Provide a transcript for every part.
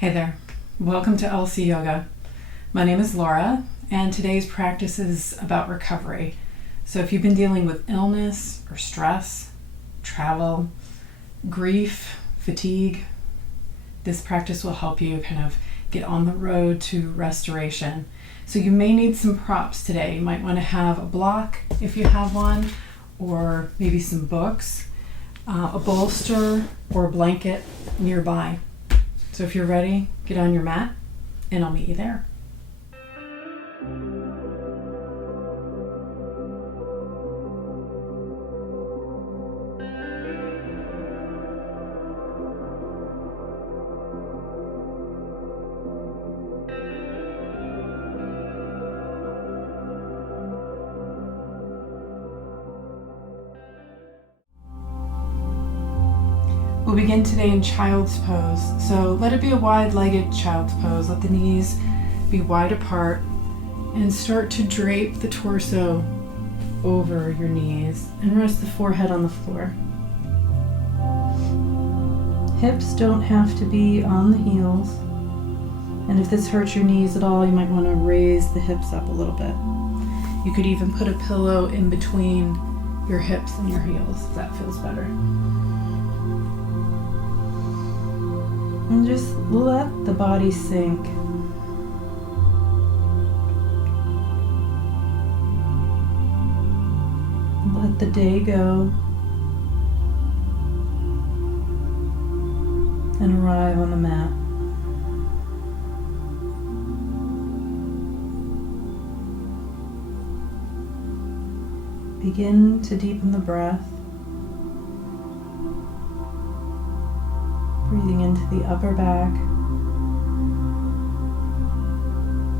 Hey there, welcome to LSEA Yoga. My name is Laura, and today's practice is about recovery. So if you've been dealing with illness or stress, travel, grief, fatigue, this practice will help you kind of get on the road to restoration. So you may need some props today. You might want to have a block if you have one, or maybe some books, a bolster or a blanket nearby. So if you're ready, get on your mat and I'll meet you there. We'll begin today in child's pose. So let it be a wide-legged child's pose. Let the knees be wide apart and start to drape the torso over your knees and rest the forehead on the floor. Hips don't have to be on the heels. And if this hurts your knees at all, you might want to raise the hips up a little bit. You could even put a pillow in between your hips and your heels if that feels better. And just let the body sink. Let the day go and arrive on the mat. Begin to deepen the breath. Breathing into the upper back.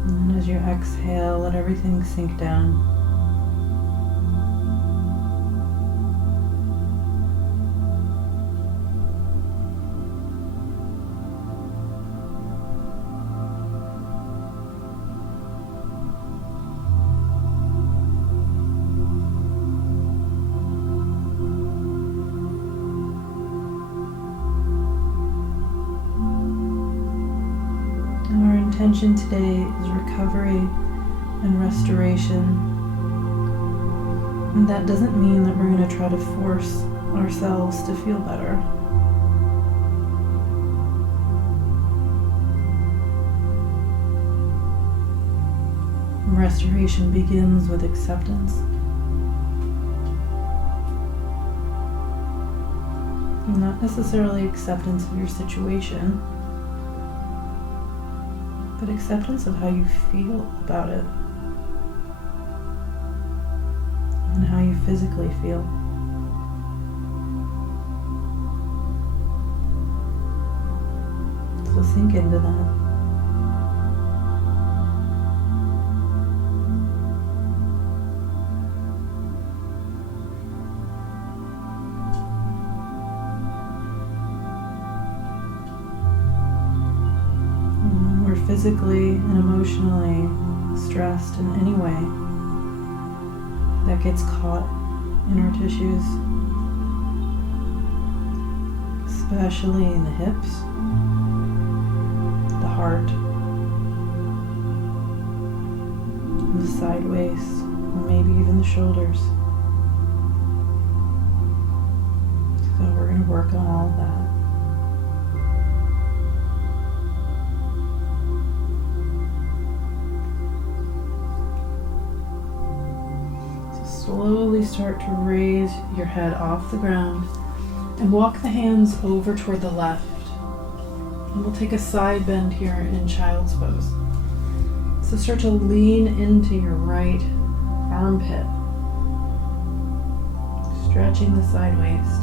And then as you exhale, let everything sink down. Our intention today is recovery and restoration. And that doesn't mean that we're going to try to force ourselves to feel better. Restoration begins with acceptance. Not necessarily acceptance of your situation, but acceptance of how you feel about it and how you physically feel. So sink into that. Physically and emotionally stressed in any way that gets caught in our tissues, especially in the hips, the heart, and the side waist, or maybe even the shoulders. So we're going to work on all of that. Slowly start to raise your head off the ground and walk the hands over toward the left. And we'll take a side bend here in child's pose. So start to lean into your right armpit, stretching the side waist.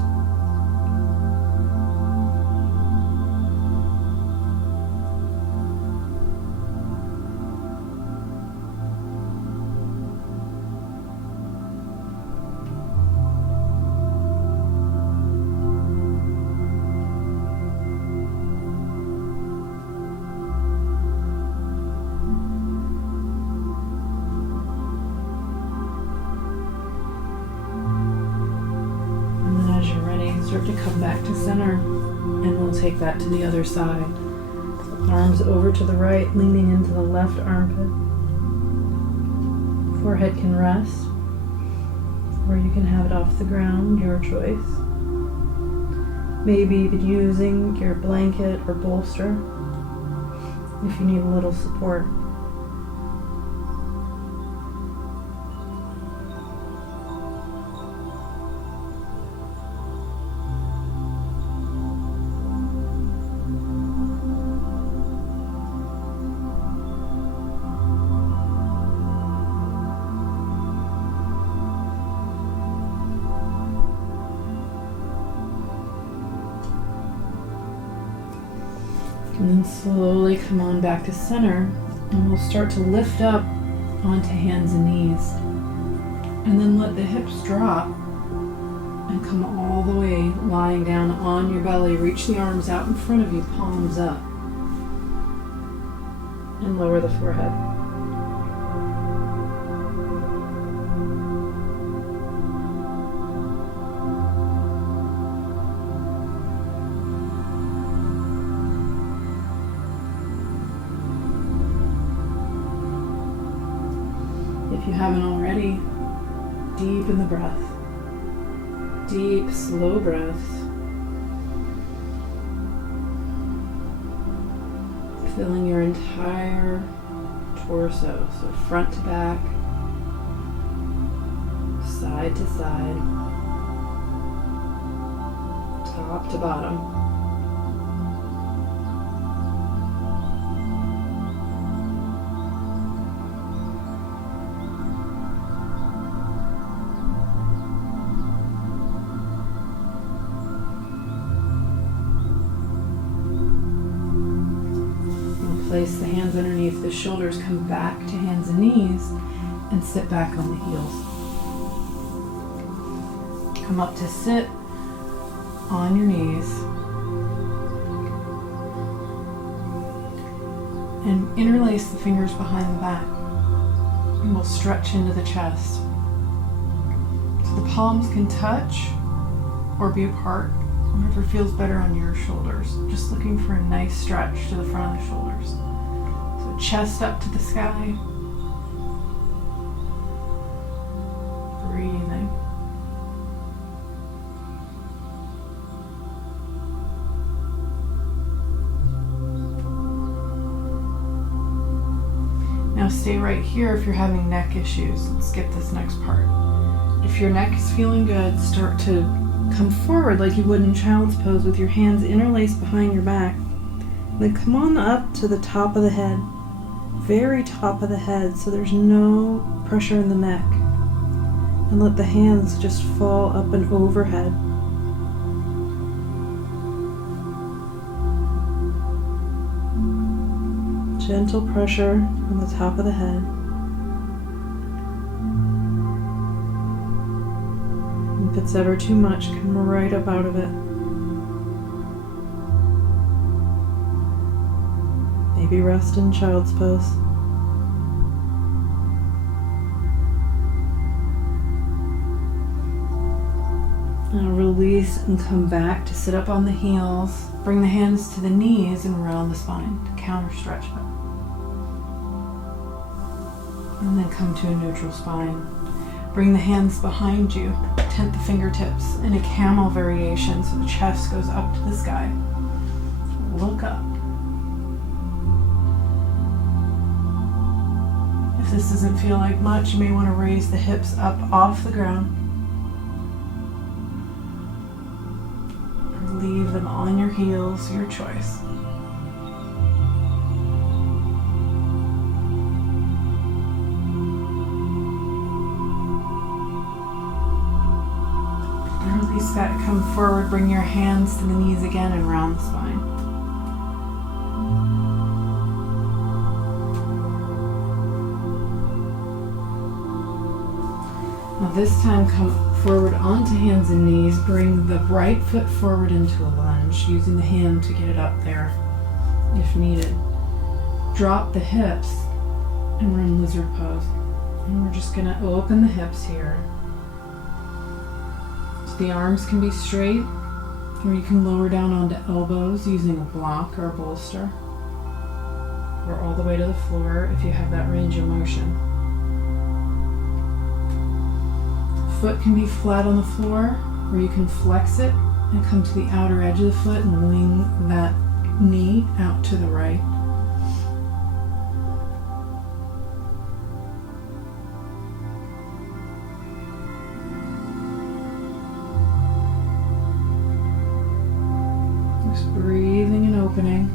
Start to come back to center, and we'll take that to the other side. Arms over to the right, leaning into the left armpit. Forehead can rest, or you can have it off the ground, your choice. Maybe even using your blanket or bolster if you need a little support. And then slowly come on back to center, and we'll start to lift up onto hands and knees. And then let the hips drop and come all the way lying down on your belly. Reach the arms out in front of you, palms up. And lower the forehead. If you haven't already, deepen the breath. Deep, slow breaths. Filling your entire torso, so front to back, side to side, top to bottom. Place the hands underneath the shoulders, come back to hands and knees, and sit back on the heels. Come up to sit on your knees. And interlace the fingers behind the back. And we'll stretch into the chest. So the palms can touch or be apart, whatever feels better on your shoulders. Just looking for a nice stretch to the front of the shoulders. So chest up to the sky. Breathing. Now stay right here if you're having neck issues. Let's skip this next part. If your neck is feeling good, start to come forward like you would in child's pose with your hands interlaced behind your back. Then come on up to the top of the head, very top of the head, so there's no pressure in the neck. And let the hands just fall up and overhead. Gentle pressure on the top of the head. If it's ever too much, come right up out of it. Maybe rest in child's pose. Now release and come back to sit up on the heels. Bring the hands to the knees and round the spine to counter stretch it. And then come to a neutral spine. Bring the hands behind you. Tent the fingertips in a camel variation so the chest goes up to the sky. Look up. If this doesn't feel like much, you may want to raise the hips up off the ground. Or leave them on your heels, your choice. Release that, come forward, bring your hands to the knees again and round the spine. Now this time come forward onto hands and knees, bring the right foot forward into a lunge, using the hand to get it up there if needed. Drop the hips and we're in lizard pose. And we're just going to open the hips here. The arms can be straight, or you can lower down onto elbows using a block or a bolster. or all the way to the floor if you have that range of motion. Foot can be flat on the floor, or you can flex it and come to the outer edge of the foot and wing that knee out to the right. Just breathing and opening,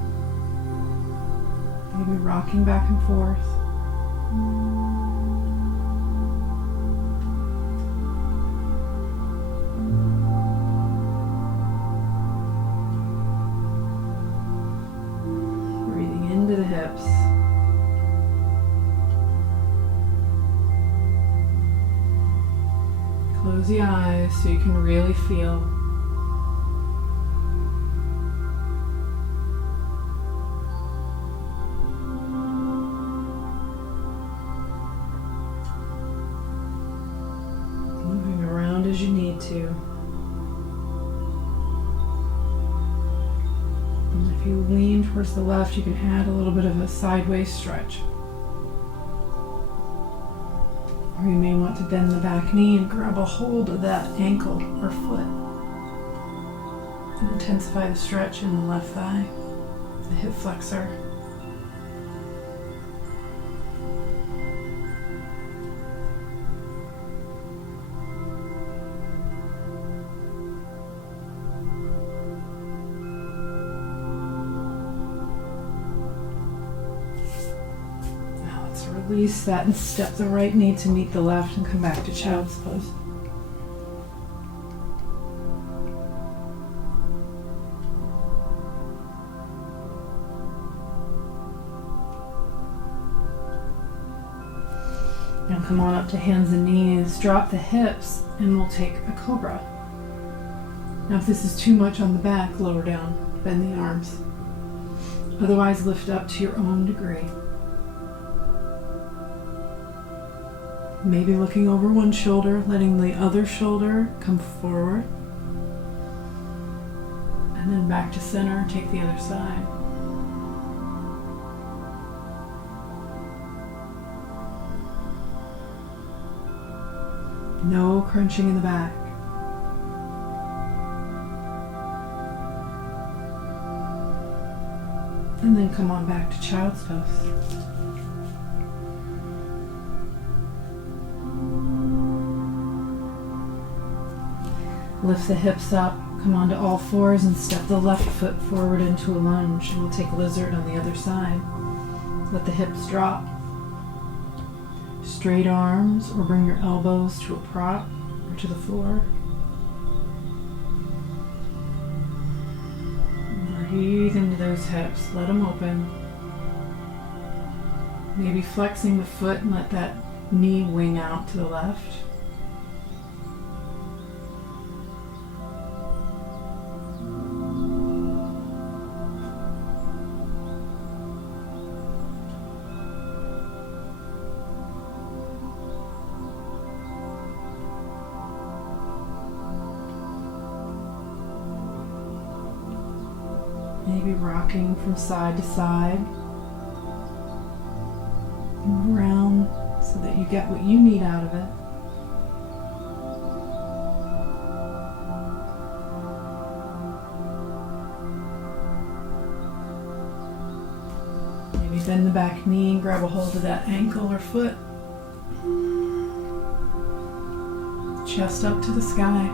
maybe rocking back and forth. Breathing into the hips. Close the eyes so you can really feel. Moving around as you need to. And if you lean towards the left, you can add a little bit of a sideways stretch. Or you may want to bend the back knee and grab a hold of that ankle or foot. And intensify the stretch in the left thigh, the hip flexor. Release that and step the right knee to meet the left and come back to child's pose. Now come on up to hands and knees, drop the hips, and we'll take a cobra. Now if this is too much on the back, lower down, bend the arms. Otherwise lift up to your own degree. Maybe looking over one shoulder, letting the other shoulder come forward. And then back to center, take the other side. No crunching in the back. And then come on back to child's pose. Lift the hips up, come onto all fours and step the left foot forward into a lunge. And we'll take lizard on the other side. Let the hips drop. Straight arms or bring your elbows to a prop or to the floor. Breathe into those hips, let them open. Maybe flexing the foot and let that knee wing out to the left. Maybe rocking from side to side. Move around so that you get what you need out of it. Maybe bend the back knee and grab a hold of that ankle or foot. Chest up to the sky.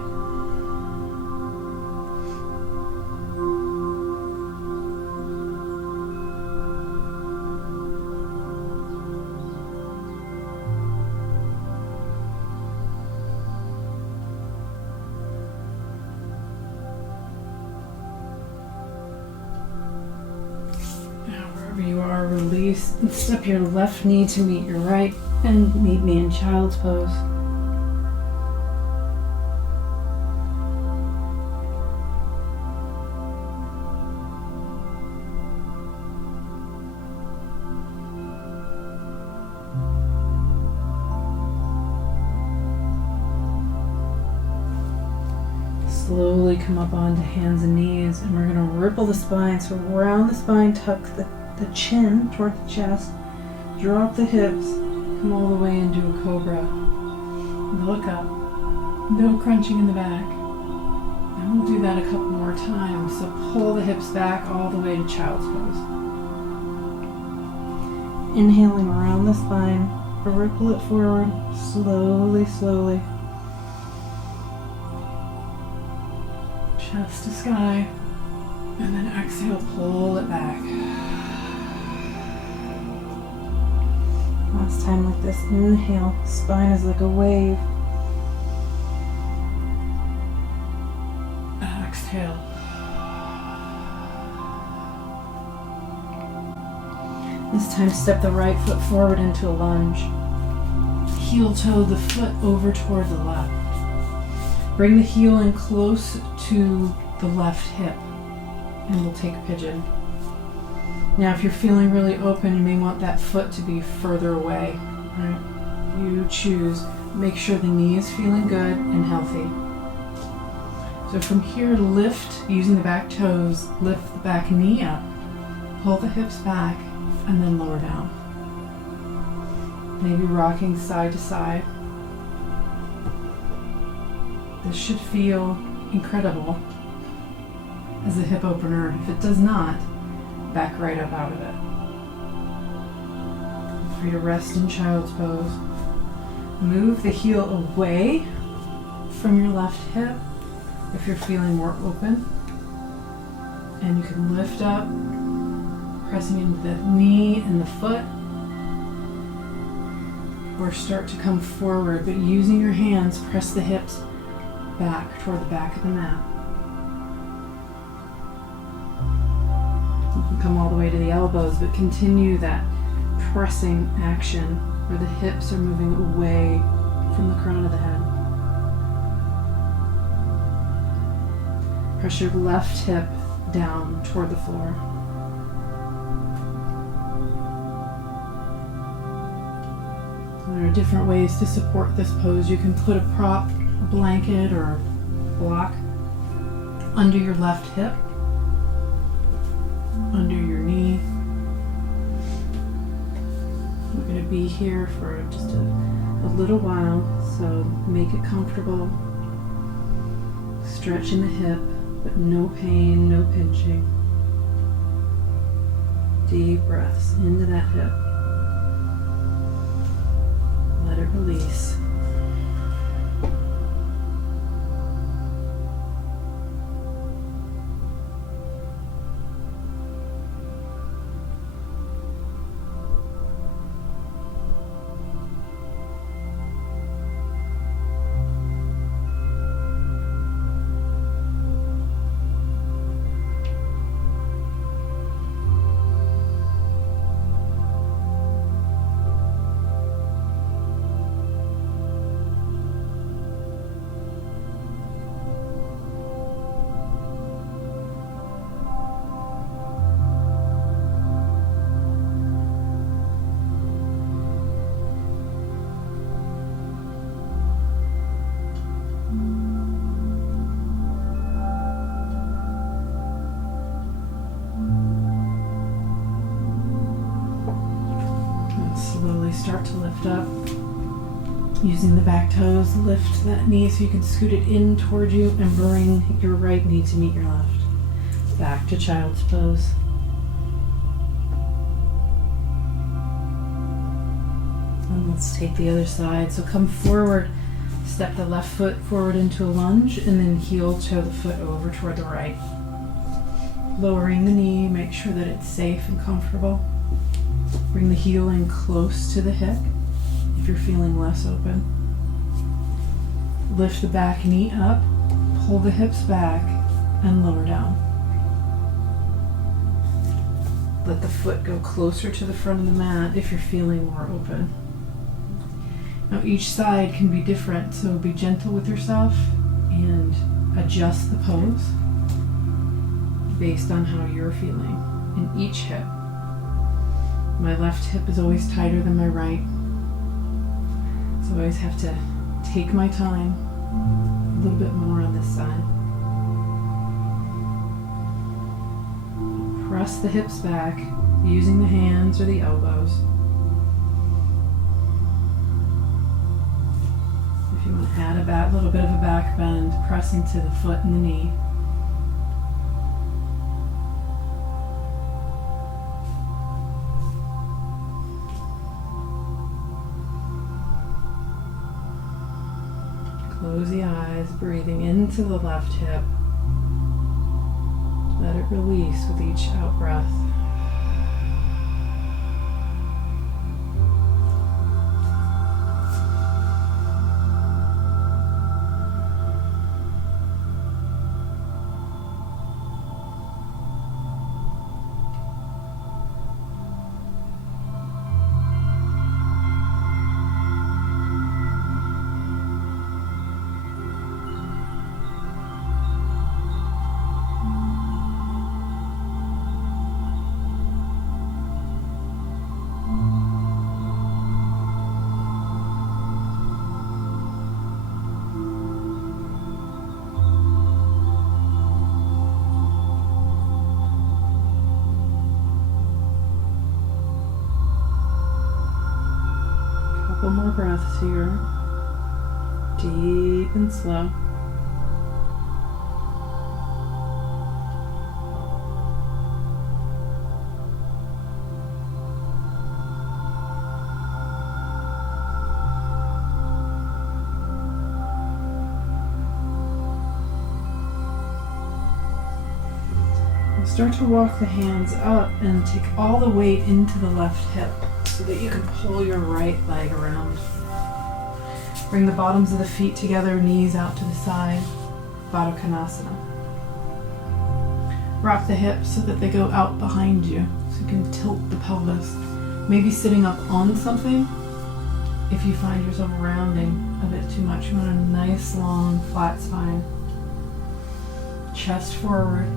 You are, release and step your left knee to meet your right and meet me in child's pose. Slowly come up onto hands and knees, and we're going to ripple the spine. So round the spine, tuck the the chin toward the chest, drop the hips, come all the way into a cobra. Look up, no crunching in the back. And we'll do that a couple more times. So pull the hips back all the way to child's pose. Inhaling around the spine, ripple it forward, slowly, slowly. Chest to sky, and then exhale, pull it back. Last time like this, inhale, spine is like a wave. Exhale. This time step the right foot forward into a lunge. Heel toe the foot over toward the left. Bring the heel in close to the left hip, and we'll take pigeon. Now if you're feeling really open, you may want that foot to be further away. Right? You choose. Make sure the knee is feeling good and healthy. So from here, lift, using the back toes, lift the back knee up, pull the hips back, and then lower down. Maybe rocking side to side. This should feel incredible as a hip opener. If it does not, back right up out of it. Feel free to rest in child's pose. Move the heel away from your left hip if you're feeling more open. And you can lift up, pressing into the knee and the foot, or start to come forward, but using your hands, press the hips back toward the back of the mat. You can come all the way to the elbows, but continue that pressing action where the hips are moving away from the crown of the head. Press your left hip down toward the floor. There are different ways to support this pose. You can put a prop, blanket, or block under your left hip, under your knee. We're going to be here for just a little while, so make it comfortable. Stretching the hip, but no pain, no pinching. Deep breaths into that hip. Let it release. Start to lift up. Using the back toes, lift that knee so you can scoot it in toward you and bring your right knee to meet your left. Back to child's pose. And let's take the other side. So come forward, step the left foot forward into a lunge, and then heel toe the foot over toward the right. Lowering the knee, make sure that it's safe and comfortable. Bring the heel in close to the hip if you're feeling less open. Lift the back knee up, pull the hips back, and lower down. Let the foot go closer to the front of the mat if you're feeling more open. Now each side can be different, so be gentle with yourself and adjust the pose based on how you're feeling in each hip. My left hip is always tighter than my right, so I always have to take my time, a little bit more on this side. Press the hips back, using the hands or the elbows. If you want to add a little bit of a back bend, press into the foot and the knee. Close the eyes, breathing into the left hip. Let it release with each out breath. Couple more breaths here. Deep and slow. We'll start to walk the hands up and take all the weight into the left hip, so that you can pull your right leg around. Bring the bottoms of the feet together, knees out to the side, Baddha Konasana. Rock the hips so that they go out behind you, so you can tilt the pelvis. Maybe sitting up on something. If you find yourself rounding a bit too much, you want a nice long flat spine. Chest forward.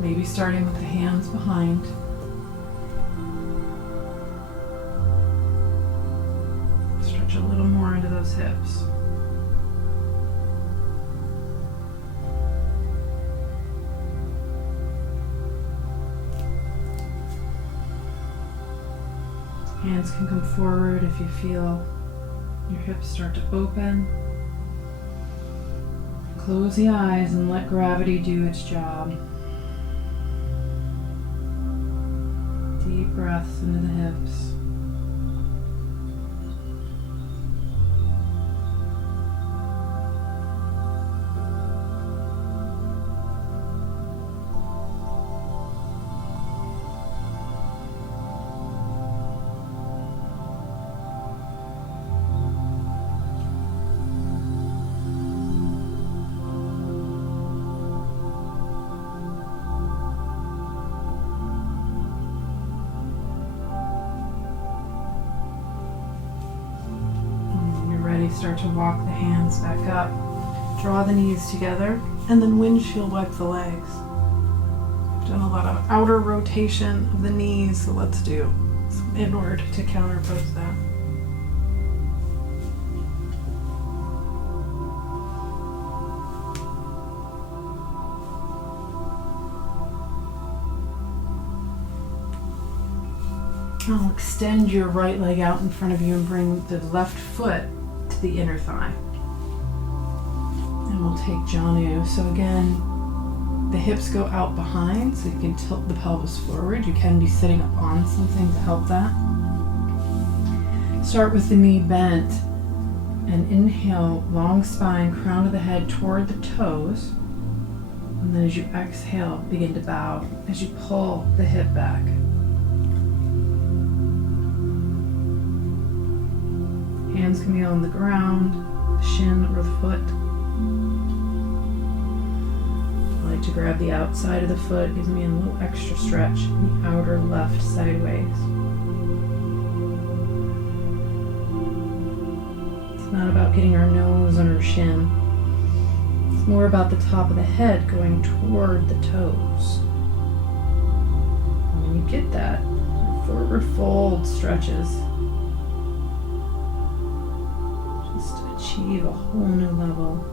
Maybe starting with the hands behind. A little more into those hips. Hands can come forward if you feel your hips start to open. Close the eyes and let gravity do its job. Deep breaths into the hips. Start to walk the hands back up. Draw the knees together and then windshield wipe the legs. I've done a lot of outer rotation of the knees, so let's do some inward to counterpose that. Now extend your right leg out in front of you and bring the left foot to the inner thigh. And we'll take Janu. So again, the hips go out behind so you can tilt the pelvis forward. You can be sitting up on something to help that. Start with the knee bent and inhale, long spine, crown of the head toward the toes. And then as you exhale, begin to bow as you pull the hip back. Hands can be on the ground, the shin or the foot. I like to grab the outside of the foot, gives me a little extra stretch in the outer left sideways. It's not about getting our nose on our shin. It's more about the top of the head going toward the toes. And when you get that, your forward fold stretches. Achieve a whole new level.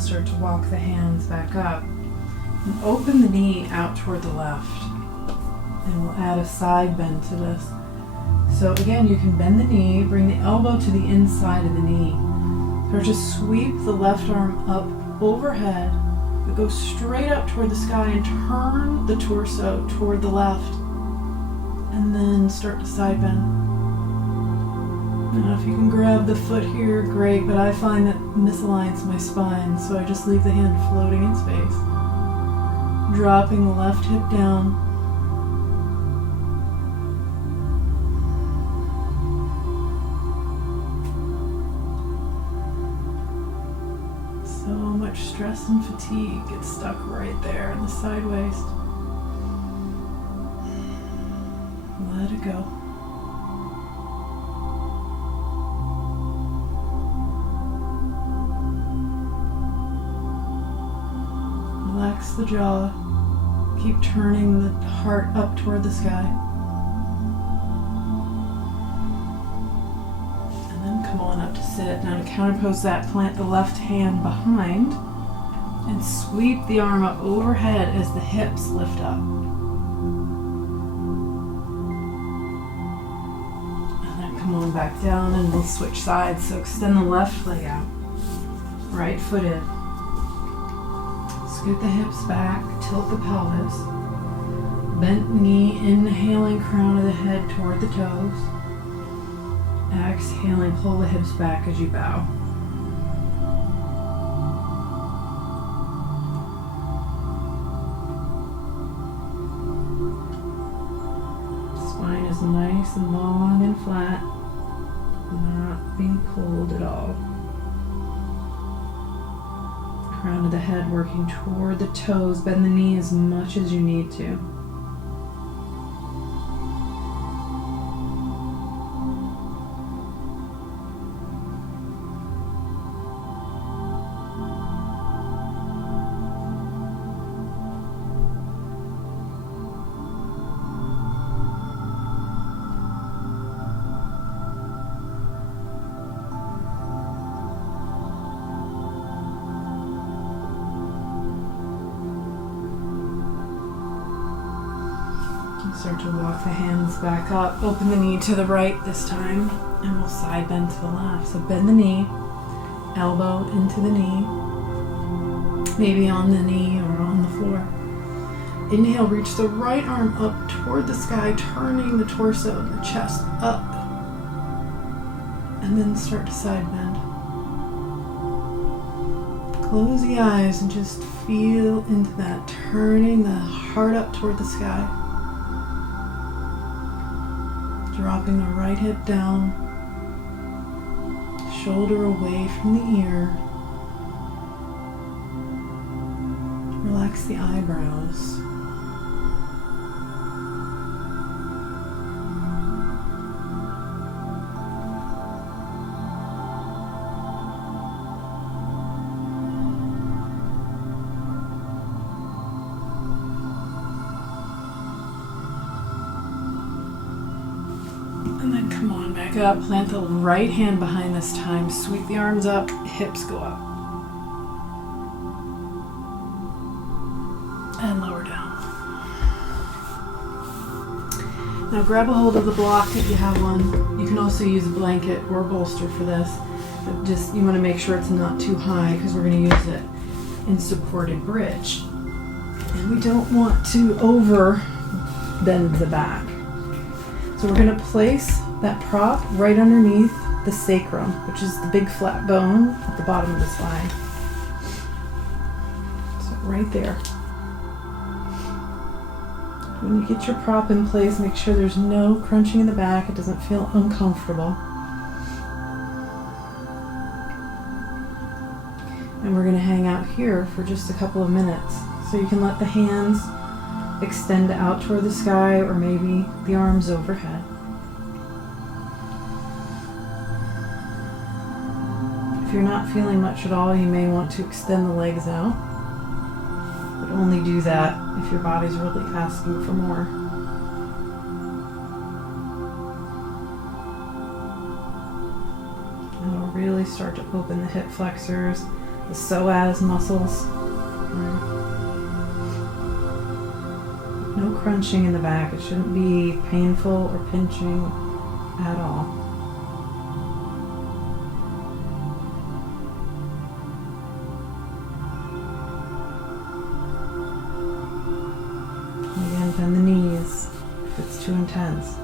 start to walk the hands back up. And open the knee out toward the left. And we'll add a side bend to this. So again, you can bend the knee, bring the elbow to the inside of the knee. Or just sweep the left arm up overhead, but go straight up toward the sky and turn the torso toward the left. And then start to side bend. Now if you can grab the foot here, great, but I find that misaligns my spine, so I just leave the hand floating in space. Dropping the left hip down. So much stress and fatigue gets stuck right there in the side waist. Let it go. Relax the jaw. Keep turning the heart up toward the sky. And then come on up to sit. Now to counterpose that, plant the left hand behind and sweep the arm up overhead as the hips lift up. And then come on back down and we'll switch sides. So extend the left leg out. Right foot in. Scoot the hips back, tilt the pelvis. Bent knee, inhaling crown of the head toward the toes. Exhaling, pull the hips back as you bow. Spine is nice and long and flat, not being pulled at all. Crown of the head working toward the toes. Bend the knee as much as you need to. Start to walk the hands back up. Open the knee to the right this time, and we'll side bend to the left. So bend the knee, elbow into the knee, maybe on the knee or on the floor. Inhale, reach the right arm up toward the sky, turning the torso, the chest up, and then start to side bend. Close the eyes and just feel into that, turning the heart up toward the sky. Dropping the right hip down, shoulder away from the ear. Relax the eyebrows. And then come on back up, plant the right hand behind this time, sweep the arms up, hips go up. And lower down. Now grab a hold of the block if you have one. You can also use a blanket or a bolster for this. But just, you want to make sure it's not too high because we're going to use it in supported bridge. And we don't want to over bend the back. So we're going to place that prop right underneath the sacrum, which is the big flat bone at the bottom of the spine. So right there. When you get your prop in place, make sure there's no crunching in the back. It doesn't feel uncomfortable. And we're going to hang out here for just a couple of minutes. So you can let the hands extend out toward the sky or maybe the arms overhead. If you're not feeling much at all, you may want to extend the legs out. But only do that if your body's really asking for more. And we'll really start to open the hip flexors, the psoas muscles. No crunching in the back. It shouldn't be painful or pinching at all. Again, bend the knees if it's too intense.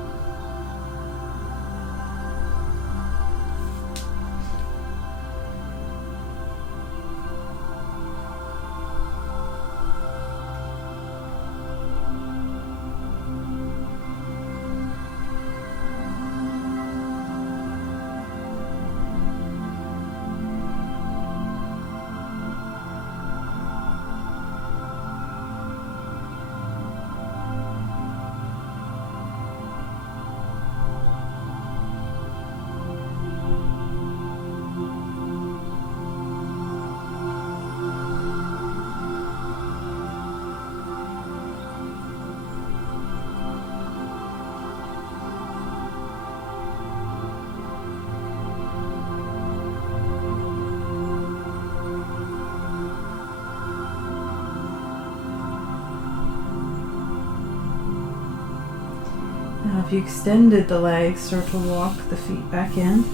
Now if you extended the legs, start to walk the feet back in.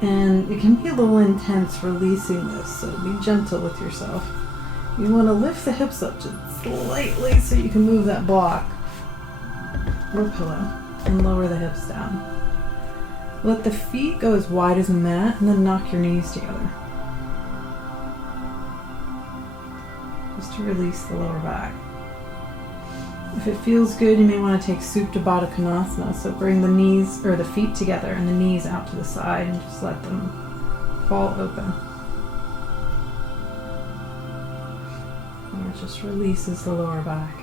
And it can be a little intense releasing this, so be gentle with yourself. You want to lift the hips up just slightly so you can move that block or pillow and lower the hips down. Let the feet go as wide as a mat and then knock your knees together. Just to release the lower back. If it feels good, you may want to take Supta Baddha Konasana, so bring the knees or the feet together and the knees out to the side and just let them fall open. And it just releases the lower back.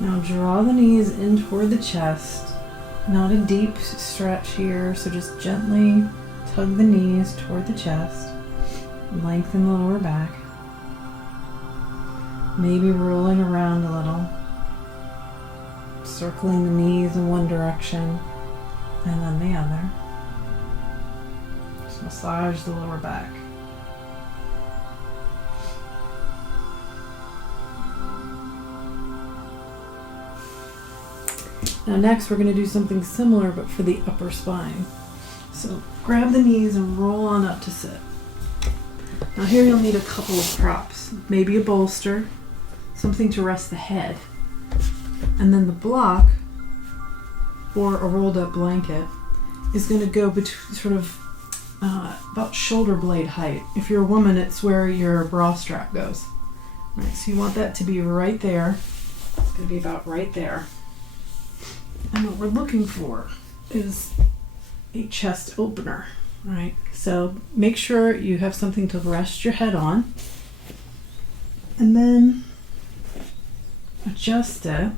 Now draw the knees in toward the chest. Not a deep stretch here, so just gently tug the knees toward the chest. Lengthen the lower back. Maybe rolling around a little. Circling the knees in one direction and then the other. Just massage the lower back. Now next we're going to do something similar but for the upper spine. So grab the knees and roll on up to sit. Now here you'll need a couple of props. Maybe a bolster, something to rest the head. And then the block, or a rolled up blanket, is going to go between sort of about shoulder blade height. If you're a woman, it's where your bra strap goes. Right, so you want that to be right there. It's going to be about right there. And what we're looking for is a chest opener, right? So make sure you have something to rest your head on and then adjust it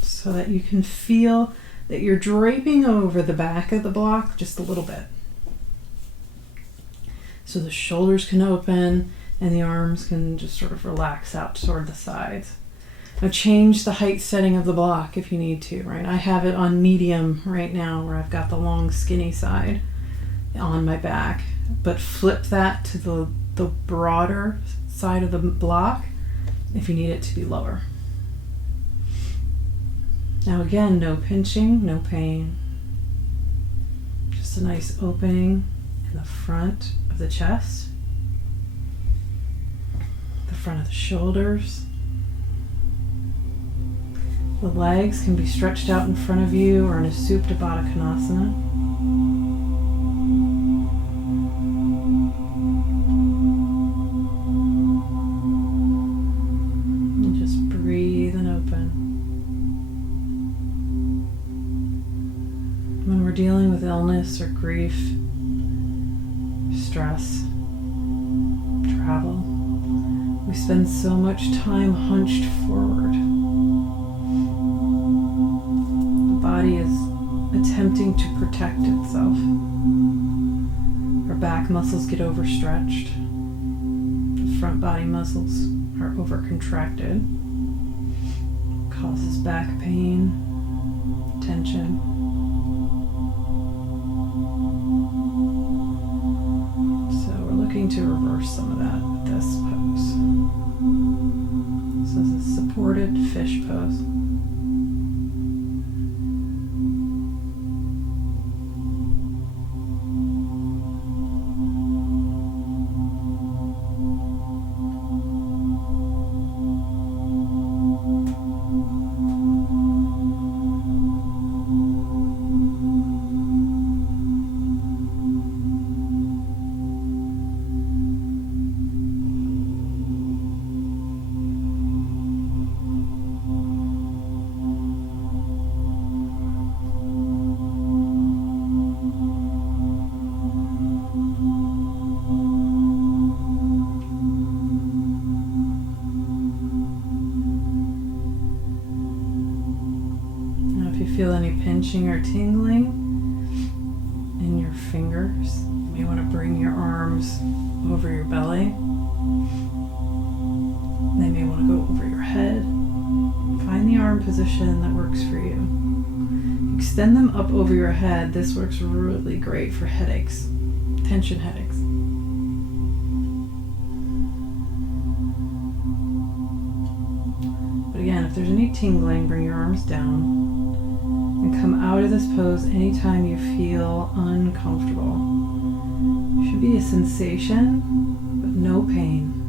so that you can feel that you're draping over the back of the block just a little bit. So the shoulders can open and the arms can just sort of relax out toward the sides. Now change the height setting of the block if you need to, right? I have it on medium right now where I've got the long skinny side on my back, but flip that to the broader side of the block if you need it to be lower. Now again, no pinching, no pain. Just a nice opening in the front of the chest, the front of the shoulders. The legs can be stretched out in front of you or in a Supta Baddha Konasana. And just breathe and open. When we're dealing with illness or grief, stress, travel, We spend so much time hunched forward. The body is attempting to protect itself. Our back muscles get overstretched. The front body muscles are overcontracted. Causes back pain, tension. So we're looking to reverse some of that with this pose. So this is a supported fish pose. Feel any pinching or tingling in your fingers. You may want to bring your arms over your belly. They may want to go over your head. Find the arm position that works for you. Extend them up over your head. This works really great for headaches, tension headaches. But again, if there's any tingling, bring your arms down. And come out of this pose anytime you feel uncomfortable. It should be a sensation, but no pain.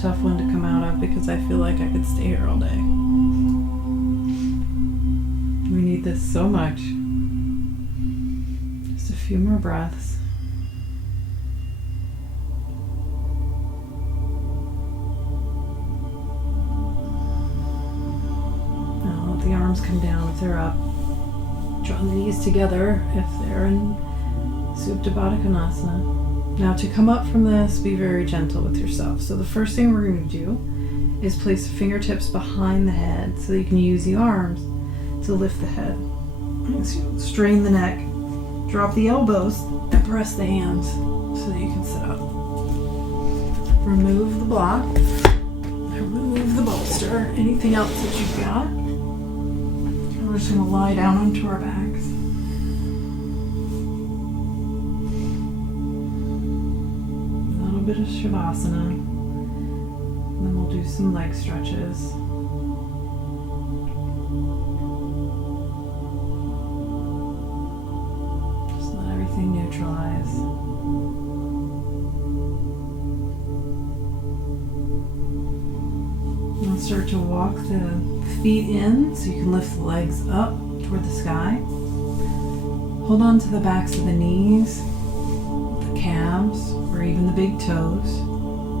Tough one to come out of because I feel like I could stay here all day. We need this so much. Just a few more breaths. Now let the arms come down if they're up. Draw the knees together if they're in Supta Baddha Konasana. Now to come up from this, be very gentle with yourself. So the first thing we're going to do is place the fingertips behind the head so that you can use the arms to lift the head. Strain the neck, drop the elbows, and press the hands so that you can sit up. Remove the block, remove the bolster, anything else that you've got. And we're just going to lie down onto our backs. Bit of Shavasana, and then we'll do some leg stretches. Just let everything neutralize. And start to walk the feet in so you can lift the legs up toward the sky. Hold on to the backs of the knees, the calves, or even the big toes.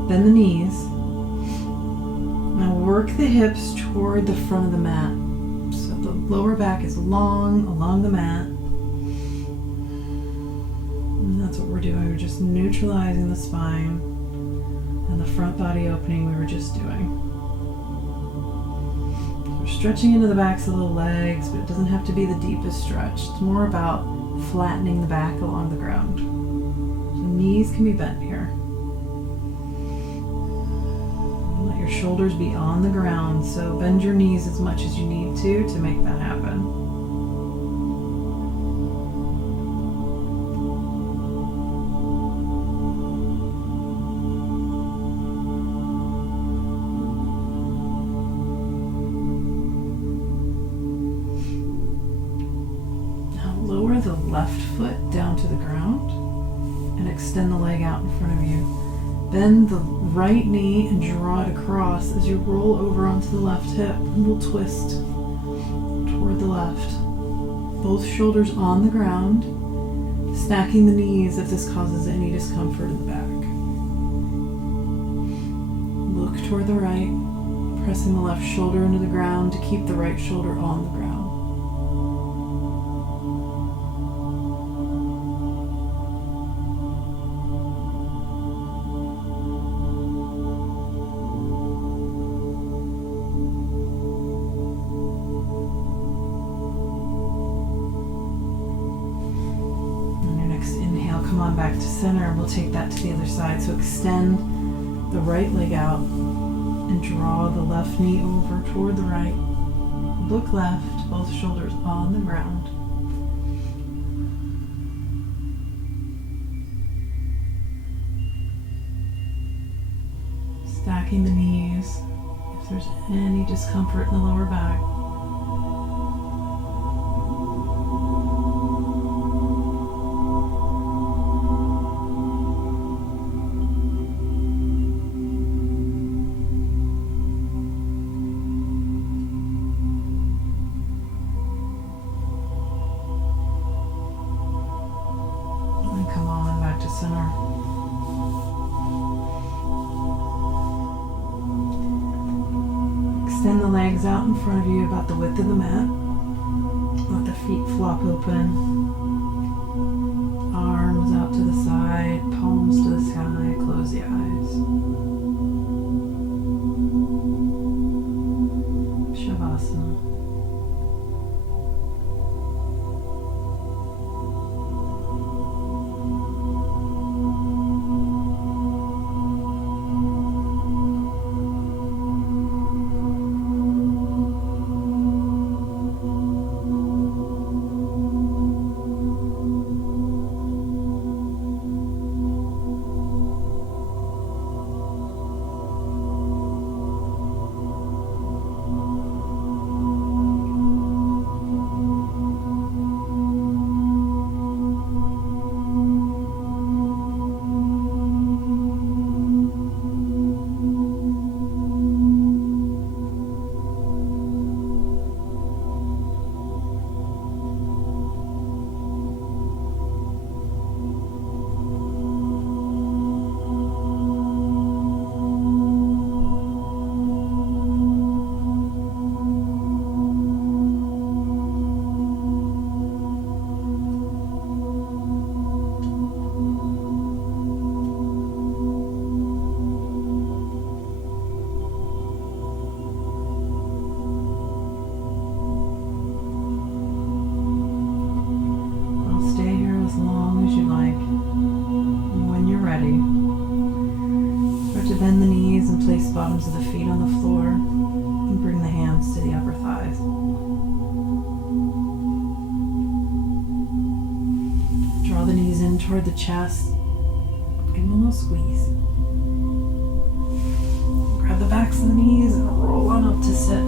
Bend the knees. Now work the hips toward the front of the mat. So the lower back is long along the mat. And that's what we're doing. We're just neutralizing the spine and the front body opening we were just doing. We're stretching into the backs of the legs, but it doesn't have to be the deepest stretch. It's more about flattening the back along the ground. Knees can be bent here. Let your shoulders be on the ground, so bend your knees as much as you need to make that happen. Now lower the left foot down extend the leg out in front of you. Bend the right knee and draw it across as you roll over onto the left hip, and we'll twist toward the left. Both shoulders on the ground, stacking the knees if this causes any discomfort in the back. Look toward the right, pressing the left shoulder into the ground to keep the right shoulder on the ground. Come on back to center, and we'll take that to the other side. So extend the right leg out and draw the left knee over toward the right. Look left, both shoulders on the ground. Stacking the knees if there's any discomfort in the lower back. Come on back to center. Extend the legs out in front of you about the width of the mat. Let the feet flop open. Arms out to the side, palms to the sky. Close the eyes. Shavasana. Bend the knees and place bottoms of the feet on the floor and bring the hands to the upper thighs. Draw the knees in toward the chest. Give them a little squeeze. Grab the backs of the knees and roll on up to sit.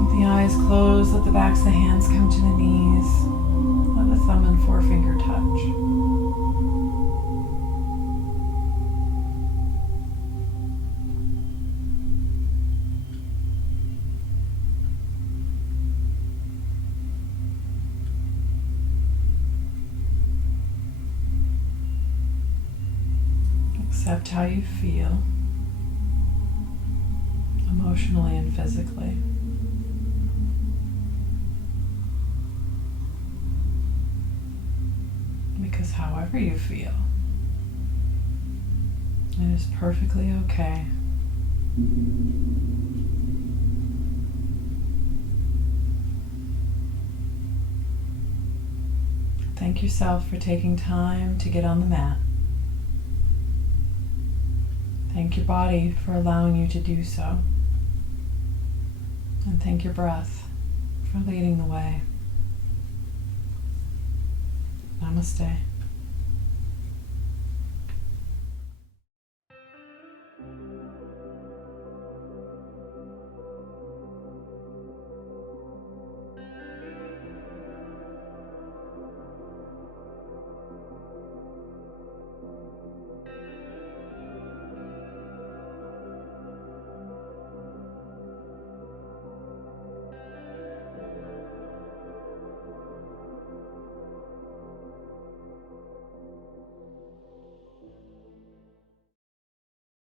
Keep the eyes closed. Let the backs of the hands come to the knees. Let the thumb and forefinger touch. Accept how you feel, emotionally and physically. Because however you feel, it is perfectly okay. Thank yourself for taking time to get on the mat. Thank your body for allowing you to do so. And thank your breath for leading the way. Namaste.